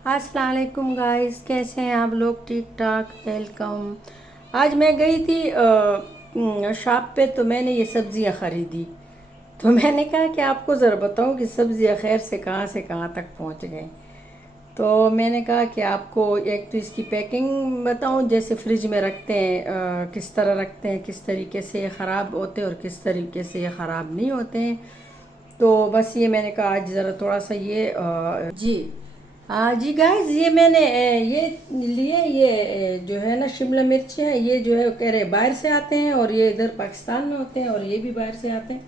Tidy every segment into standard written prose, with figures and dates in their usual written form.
अस्सलाम वालेकुम गाइस, कैसे हैं आप लोग? ठीक ठाक, वेलकम। आज मैं गई थी शॉप पे, तो मैंने ये सब्ज़ियाँ ख़रीदी। तो मैंने कहा कि आपको ज़रा बताऊँ कि सब्ज़ियाँ खैर से कहाँ तक पहुँच गई। तो मैंने कहा कि आपको एक तो इसकी पैकिंग बताऊँ, जैसे फ्रिज में रखते हैं, किस तरह रखते हैं, किस तरीके से ये ख़राब होते हैं और किस तरीके से ये ख़राब नहीं होते हैं। तो बस ये मैंने कहा आज ज़रा थोड़ा सा ये जी हाँ जी गाइस, ये मैंने ये लिए, ये जो है ना शिमला मिर्च है, ये जो है कह रहे बाहर से आते हैं और ये इधर पाकिस्तान में होते हैं और ये भी बाहर से आते हैं।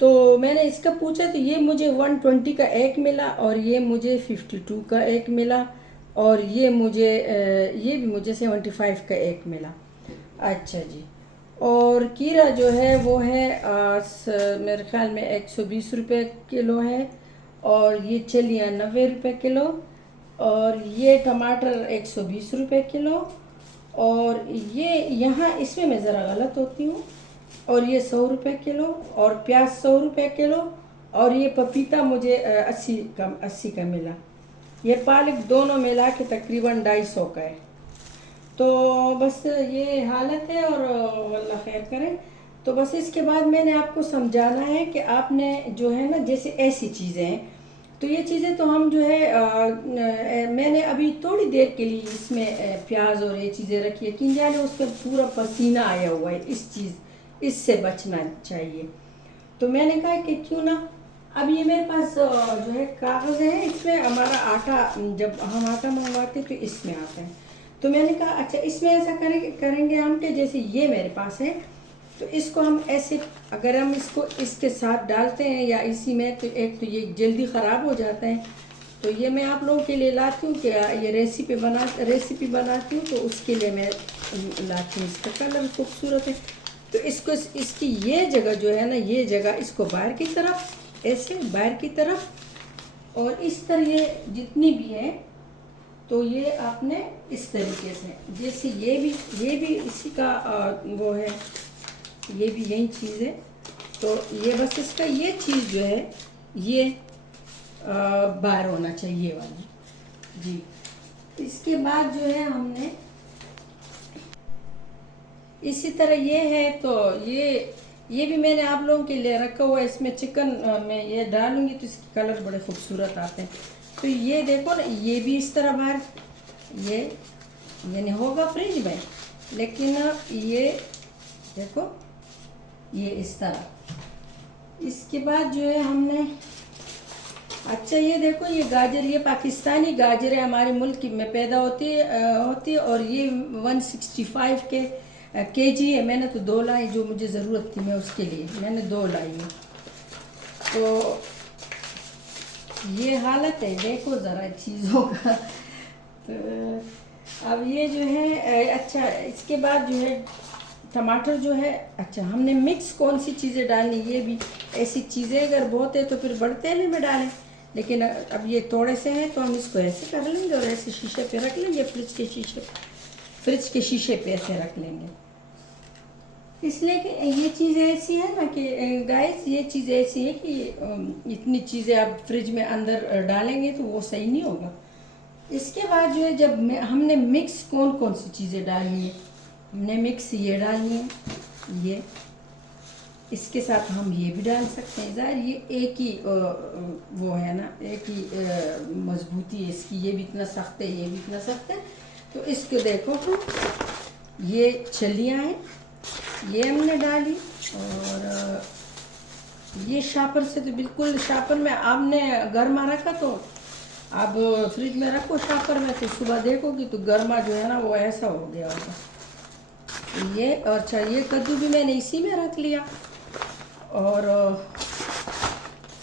तो मैंने इसका पूछा तो ये मुझे 120 का एक मिला और ये मुझे 52 का एक मिला और ये भी मुझे 75 का एक मिला। अच्छा जी। और कीरा जो है वो है मेरे ख्याल में 120 रुपये किलो है। और ये चलिए 90 रुपये किलो। और ये टमाटर 120 रुपये किलो। और ये यहाँ इसमें मैं ज़रा गलत होती हूँ। और ये 100 रुपये किलो। और प्याज 100 रुपये किलो। और ये पपीता मुझे 80 का मिला। ये पालक दोनों मिला के तकरीबन 250 का है। तो बस ये हालत है और अल्लाह खैर करे। तो बस इसके बाद मैंने आपको समझाना है कि आपने जो है ना, जैसे ऐसी चीज़ें हैं, तो ये चीज़ें तो हम जो है मैंने अभी थोड़ी देर के लिए इसमें प्याज और ये चीज़ें रखी है कि जाने उस पर पूरा पसीना आया हुआ है, इससे बचना चाहिए। तो मैंने कहा कि क्यों ना, अब ये मेरे पास जो है कागज़ है, इसमें हमारा आटा, जब हम आटा मंगवाते तो इसमें आता है। तो मैंने कहा अच्छा इसमें ऐसा करेंगे हम कि जैसे ये मेरे पास है, तो इसको हम ऐसे, अगर हम इसको इसके साथ डालते हैं या इसी में, तो एक तो ये जल्दी ख़राब हो जाता है। तो ये मैं आप लोगों के लिए लाती हूँ कि ये रेसिपी बनाती हूँ, तो उसके लिए मैं लाती हूँ। इसका कलर खूबसूरत है। तो इसको इसकी ये जगह जो है ना, ये जगह इसको बाहर की तरफ, ऐसे बाहर की तरफ, और इस तरह ये जितनी भी है, तो ये आपने इस तरीके से, जैसे ये भी इसी का वो है, ये भी यही चीज़ है। तो ये बस इसका ये चीज़ जो है, ये बाहर होना चाहिए वाली जी। इसके बाद जो है हमने इसी तरह ये है, तो ये भी मैंने आप लोगों के लिए रखा हुआ है। इसमें चिकन में ये डालूंगी तो इसके कलर बड़े खूबसूरत आते हैं। तो ये देखो ना, ये भी इस तरह बाहर, ये यानी होगा फ्रिज में, लेकिन ये देखो, ये इस तरह। इसके बाद जो है हमने, अच्छा ये देखो, ये गाजर, ये पाकिस्तानी गाजर है, हमारे मुल्क में पैदा होती है और ये 165 केजी है। मैंने तो 2 लाई, जो मुझे ज़रूरत थी मैं उसके लिए मैंने 2 लाई है। तो ये हालत है, देखो ज़रा चीज़ों का। तो अब ये जो है अच्छा, इसके बाद जो है टमाटर जो है, अच्छा हमने मिक्स कौन सी चीज़ें डालनी, ये भी ऐसी चीज़ें अगर बहुत है तो फिर बड़े तेल में डालें, लेकिन अब ये थोड़े से हैं तो हम इसको ऐसे कर लेंगे और ऐसे शीशे पे रख लेंगे, फ्रिज के शीशे पे ऐसे रख लेंगे। इसलिए कि ये चीज़ ऐसी है ना कि गाइस, ये चीज़ ऐसी है कि इतनी चीज़ें आप फ्रिज में अंदर डालेंगे तो वो सही नहीं होगा। इसके बाद जो है, जब हमने मिक्स कौन कौन सी चीज़ें डालनी है, हमने मिक्स ये डालनी है, ये इसके साथ हम ये भी डाल सकते हैं। ज़ाहिर ये एक ही वो है ना, एक ही मजबूती है इसकी, ये भी इतना सख्त है, ये भी इतना सख्त है। तो इसको देखो, तो ये छलियाँ हैं, ये हमने डाली। और ये शापर से तो बिल्कुल, शापर में आपने गर्मा रखा तो आप फ्रिज में रखो शापर में, तो सुबह देखोगी तो गर्मा जो है ना वो ऐसा हो गया होगा। ये अच्छा, ये कद्दू भी मैंने इसी में रख लिया और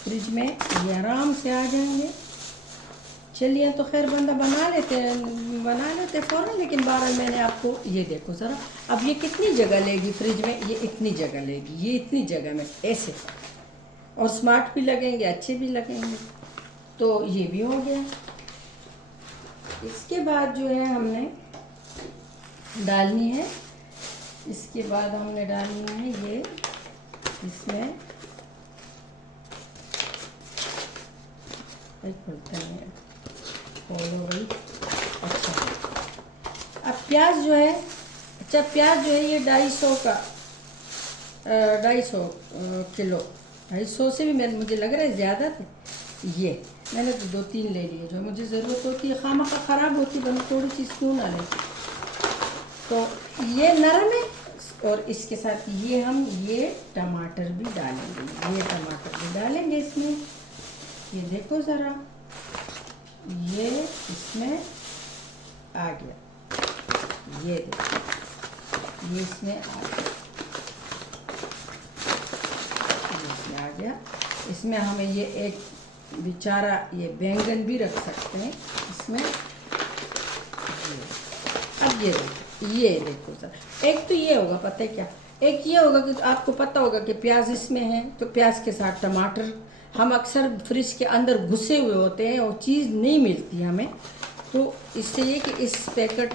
फ्रिज में ये आराम से आ जाएंगे। चलिए, तो खैर बंदा बना लेते फ़ौरन, लेकिन बहरहाल मैंने आपको ये देखो ज़रा, अब ये कितनी जगह लेगी फ्रिज में, ये इतनी जगह लेगी, ये इतनी जगह में ऐसे, और स्मार्ट भी लगेंगे, अच्छे भी लगेंगे। तो ये भी हो गया। इसके बाद जो है हमने डालनी है, इसके बाद हमने डालनी है ये, इसमें खुलता है, खोलो भाई। अच्छा, अब प्याज जो है, अच्छा प्याज जो है ये 250 का, 250 किलो, 250 से भी मुझे लग रहा है ज़्यादा थे। ये मैंने तो 2-3 ले लिए, जो मुझे ज़रूरत होती है, खामखा ख़राब होती है, बस थोड़ी सी क्यों ना ले। तो ये नरम है, और इसके साथ ये हम ये टमाटर भी डालेंगे, ये टमाटर भी डालेंगे इसमें। ये देखो ज़रा, ये इसमें आ गया, ये देखो, ये इसमें आ गया, इसमें आ गया। इसमें हमें ये एक बेचारा ये बैंगन भी रख सकते हैं इसमें। अब ये देखो सर, एक तो ये होगा, पता है क्या, एक ये होगा कि आपको पता होगा कि प्याज इसमें है, तो प्याज के साथ टमाटर, हम अक्सर फ्रिज के अंदर घुसे हुए होते हैं और चीज़ नहीं मिलती हमें। तो इससे ये कि इस पैकेट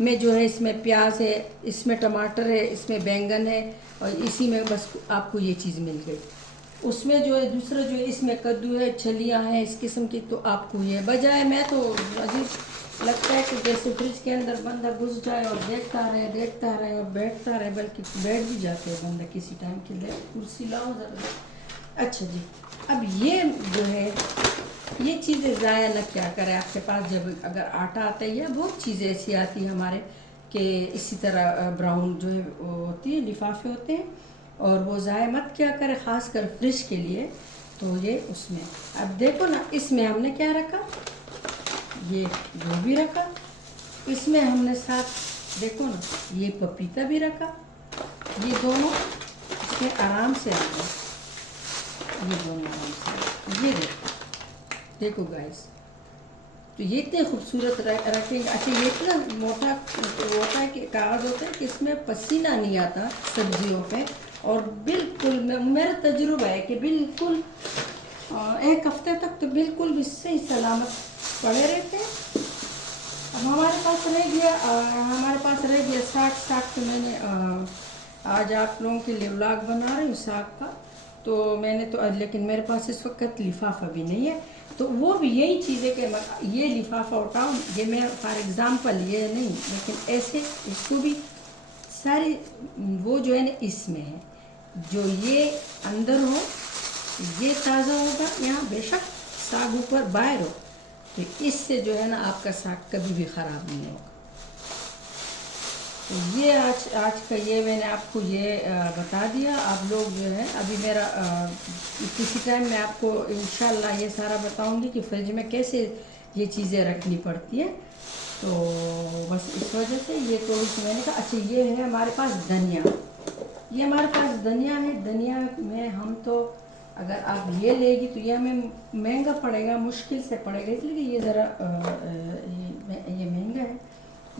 में जो है, इसमें प्याज है, इसमें टमाटर है, इसमें बैंगन है, और इसी में बस आपको ये चीज़ मिल गई। उसमें जो है दूसरा जो है, इसमें कद्दू है, छलियाँ हैं इस किस्म की, तो आपको ये बजाय, मैं तो अजीब लगता है कि जैसे फ्रिज के अंदर बंदा घुस जाए और देखता रहे और बैठता रहे, बल्कि बैठ भी जाते हैं बंदा किसी टाइम के लिए। कुर्सी लाओ ज़रा। अच्छा जी, अब ये जो है, ये चीज़ें ज़ाया न क्या करें आपके पास, जब अगर आटा आता है या बहुत चीज़ें ऐसी आती हैं हमारे कि इसी तरह ब्राउन जो है वो होती है, लिफाफे होते हैं, और वो ज़ाया मत क्या करें, ख़ास कर फ्रिज के लिए। तो ये उसमें, अब देखो ना, इसमें हमने क्या रखा, ये गोभी रखा, इसमें हमने साथ देखो ना ये पपीता भी रखा, ये दोनों इसमें आराम से आ गए, ये दोनों आराम से, ये देखो गाइस, तो ये इतने खूबसूरत रखेंगे। अच्छा, ये इतना मोटा होता है कि कागज़ होता है कि इसमें पसीना नहीं आता सब्जियों पे, और बिल्कुल मेरा तजुर्बा है कि बिल्कुल 1 हफ्ते तक तो बिल्कुल भी सही सलामत पड़े रहते हैं। अब हमारे पास रह गया साग। तो मैंने आज आप लोगों के लिए व्लॉग बना रही हूँ साग का, तो मैंने तो, लेकिन मेरे पास इस वक्त लिफाफा भी नहीं है, तो वो भी यही चीज़ है कि ये लिफाफा उठाओ, ये मैं फॉर एग्ज़ाम्पल ये नहीं, लेकिन ऐसे इसको भी सारी वो जो है ना इसमें है, जो ये अंदर हो ये ताज़ा होगा, यहाँ बेशक साग ऊपर बाहर हो, तो इससे जो है ना आपका साग कभी भी ख़राब नहीं होगा। तो ये आज का ये मैंने आपको ये बता दिया। आप लोग जो है, अभी मेरा किसी टाइम मैं आपको इंशाल्लाह ये सारा बताऊंगी कि फ्रिज में कैसे ये चीज़ें रखनी पड़ती है। तो बस इस वजह से ये तो मैंने कहा। अच्छा, ये है हमारे पास धनिया, ये हमारे पास धनिया है। धनिया में हम तो, अगर आप ये लेगी तो ये हमें महंगा पड़ेगा, मुश्किल से पड़ेगा, इसलिए ये ज़रा ये महंगा है,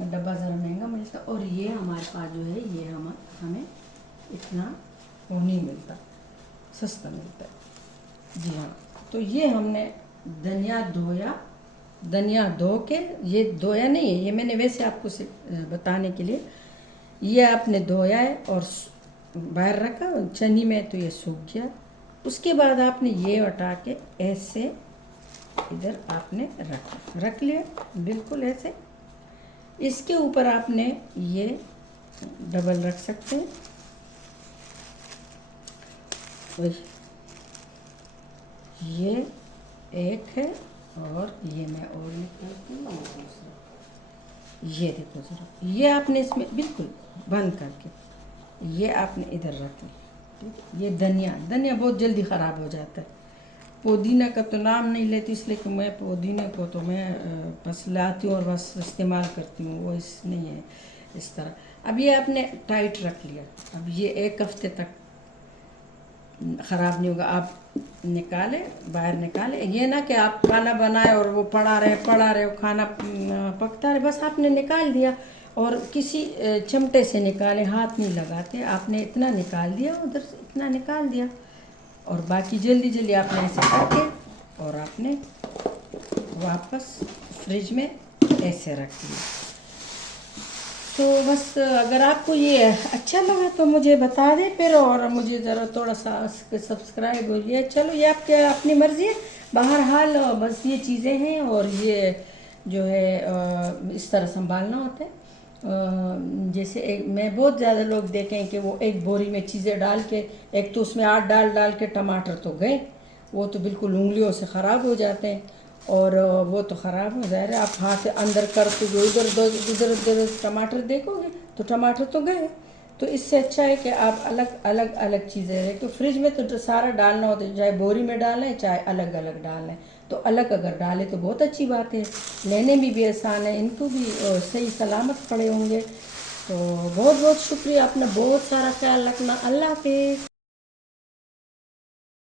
डब्बा ज़रा महंगा मिलता। और ये हमारे पास जो है ये हमें इतना वो नहीं मिलता, सस्ता मिलता है। जी हाँ, तो ये हमने धनिया धो के, ये धोया नहीं है, ये मैंने वैसे आपको बताने के लिए, ये आपने धोया है और बाहर रखा चन्नी में, तो ये सूख गया। उसके बाद आपने ये उठा के ऐसे इधर आपने रख लिया, बिल्कुल ऐसे। इसके ऊपर आपने ये डबल रख सकते हैं, ये एक है, और ये मैं और निकालती हूँ, ये देखो ज़रा, ये आपने इसमें बिल्कुल बंद करके ये आपने इधर रख लिया। ये धनिया बहुत जल्दी ख़राब हो जाता है। पुदीना का तो नाम नहीं लेती, इसलिए कि मैं पुदीने को तो मैं बस लाती हूँ और बस इस्तेमाल करती हूँ, वो इस नहीं है इस तरह। अब ये आपने टाइट रख लिया, अब ये 1 हफ्ते तक ख़राब नहीं होगा। आप बाहर निकाले, ये ना कि आप खाना बनाए और वो पड़ा रहे खाना पकता रहे, बस आपने निकाल दिया। और किसी चिमटे से निकाले, हाथ नहीं लगाते, आपने इतना निकाल दिया, उधर से इतना निकाल दिया, और बाकी जल्दी आपने ऐसे करके और आपने वापस फ्रिज में ऐसे रख दिया। तो बस अगर आपको ये अच्छा लगा तो मुझे बता दें फिर, और मुझे ज़रा थोड़ा सा सब्सक्राइब हो। ये चलो, ये आपके अपनी मर्ज़ी है, बहरहाल बस ये चीज़ें हैं। और ये जो है इस तरह संभालना होता है। जैसे एक मैं बहुत ज़्यादा लोग देखें कि वो एक बोरी में चीज़ें डाल के, एक तो उसमें आठ डाल डाल के टमाटर तो गए, वो तो बिल्कुल उंगलियों से ख़राब हो जाते हैं, और वो तो ख़राब हो जाए। आप हाथ से अंदर करते हुए इधर उधर उधर टमाटर देखोगे तो टमाटर तो गए। तो इससे अच्छा है कि आप अलग अलग अलग चीज़ें रखें। तो फ्रिज में तो सारा डालना होता है, चाहे बोरी में डालें चाहे अलग अलग डालें। तो अलग अगर डालें तो बहुत अच्छी बात है, लेने में भी आसान है, इनको भी सही सलामत पड़े होंगे। तो बहुत बहुत शुक्रिया, अपना बहुत सारा ख्याल रखना। अल्लाह हाफिज़।